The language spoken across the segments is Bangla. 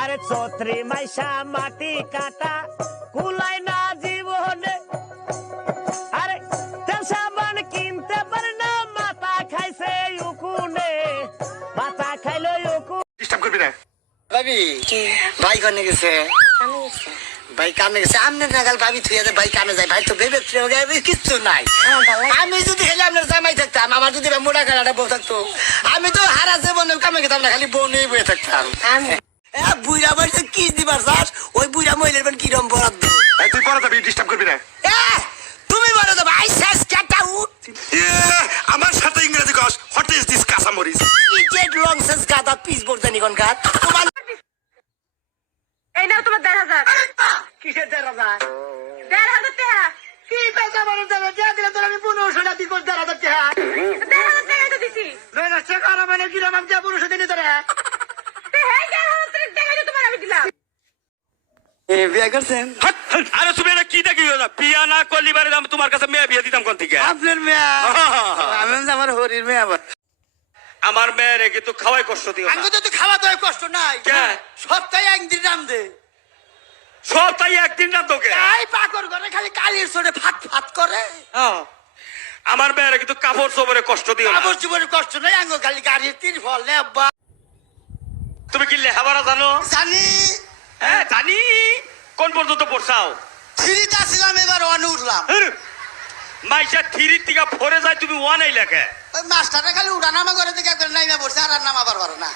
আরে চৌত্রি মাইশা মাটি কাটা কুলাই না জীবনে আরে তেল সাবান কিনতে পারে না মাথা খাইছে উকুনে মাথা খাইলো উকু ডিস্টার্ব করবি না ভাবি ভাই কনে গেছে ভাই কামে গেছে আমনে নাগাল ভাবি থুই আছে ভাই কামে যায় ভাই তো ভেবে কিচ্ছু নাই আমি যদি খেলে আপনার জামাই থাকতাম আমার যদি মোটা কাটাটা বউ থাকতো আমি তো হারা জীবনে কামে গেতাম না খালি বউ নিয়ে বয়ে থাকতাম বুড়া বয়সে কি দিবার চাস ওই বুড়া মহিলার কিরম বরাদ্দ তুই পরে যাবি ডিস্টার্ব করবি না তুমি বলো তো ভাই শেষ কেটা উঠ আমার সাথে ইংরেজি কস হোয়াট ইজ দিস কাঁচামরিচ ইজেট লং সেন্স গাদা পিস বর্জানি কোন গাদ তোমার এই নাও তোমার ১৫০০ কিসের ১৫০০ ১৫০০ টাকা কি টাকা বলো দেবে যা দিলে তোর আমি ১৫০০ টাকা দিই ১৫০০ টাকা ১৫০০ টাকা তো দিছি নয় না চেক করা মানে কিরম আমি যা ১৫০০ দিলি তোরা তো হ্যাঁ ১৫০০ টাকা তো তোমার আমি দিলাম বিয়ে করছেন আরে তুমি এটা কি দেখি বিয়া না করলি বারে আমি তোমার কাছে মেয়ে বিয়ে দিতাম কোন থেকে আপনার মেয়ে আমি আমার হরির মেয়ে আবার আমার মেয়েরে কিন্তু খাওয়াই কষ্ট দিও না। আমি তো খাওয়া দাওয়া কষ্ট নাই কে? সপ্তাহে একদিন নাম দে সব তাই একদিন না তোকে এই পাকর করে খালি কালির সরে ফাট ফাট করে আমার মেয়েরে কিন্তু কাপড় চোপড়ে কষ্ট দিও না। আবার জীবনের কষ্ট নাই আঙ্গ খালি গাড়ির তিন ফল নে আব্বা তুমি কি লেখাপড়া জানো? জানি হ্যাঁ জানি। কোন পর্যন্ত পড়ছাও? থ্রিতে আসলাম এবার ওয়ানে উঠলাম মাইশা থ্রির থেকে ফোরে যায় তুমি ওয়ানেই লেখে ওই মাস্টারটা খালি উঠানামা করে দেখে একবার নাইমা পড়ছে আর নামাবার পারো না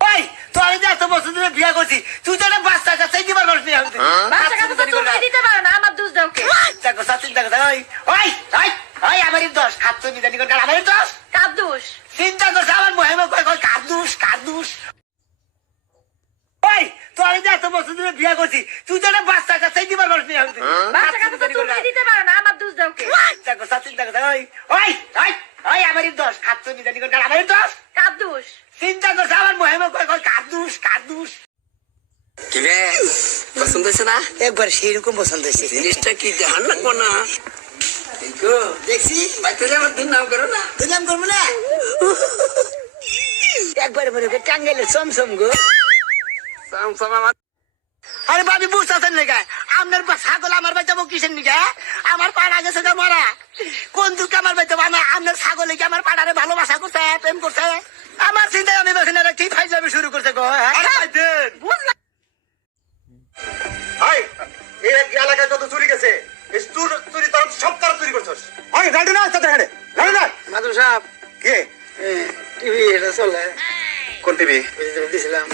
ওই তো আমি যে এত বছর ধরে বিয়ে করছি তুই তো একটা বাচ্চা কাছে দিবার পারছ না বাচ্চা কাছে তো তুমি দিতে পারো না আমার দোষ দাও কে দেখো চিন্তা করতে ওই ওই ওই ওই আমারই দোষ হাত তো নিদানি করে আমারই দোষ কার দোষ চিন্তা করছে আমার মহিমা কয় কয় কাদুস কাদুস ওই তো আমি যে এত বছর ধরে বিয়ে করছি তুই তো একটা বাচ্চা কাছে দিবার পারছ না বাচ্চা কাছে তো তুমি দিতে পারো না আমার দোষ দাও কে দেখো চিন্তা করতে ওই ওই ওই ওই আমারই দোষ হাত তো নিদানি করে আমারই দোষ কার দোষ চিন্তা করছে আমার মহিমা কয় কয় কাদুস কাদুস কিরে পছন্দ হয়েছে না? একবার সেইরকম পছন্দ হয়েছে জিনিসটা কি জাহান লাগবো না? দেখছি বাইতে আমার দিন নাম করো না। দিলাম করবো না একবারে মনে করে টাঙ্গাইলে চমচম গো সামসাম আমার আরে ভাবি বুঝতেছেন নাকি আপনার ছাগল আমার বাড়িতে কিসের নিকে আমার পাড়া গেছে যে মরা কোন দুঃখ আমার বাড়িতে আপনার ছাগলে কি আমার পাড়ারে ভালোবাসা করছে প্রেম করছে আমার চিন্তায় আমি বেশি না কি ফাইজ যাবে শুরু করছে গো বুঝলাম হাই এই এলাকায় যত চুরি গেছে এই চুরি তোর সব তারা চুরি করছস আরে গাড়ি না তোদের হাড়ে গাড়ি না মাদুর সাহেব কে টিভি এটা চলে কোন টিভি দিছিলাম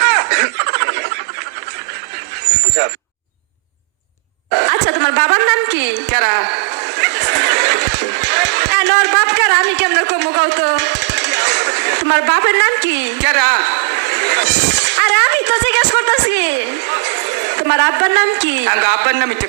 আচ্ছা তোমার বাবার নাম কি কারা ওর বাপ কার আমি কেমন কমু কাও তো তোমার বাপের নাম কি কারা আরে আমি তো জিজ্ঞেস করতেছি তোমার আব্বার নাম কি আঙ্গ আব্বার নাম একটু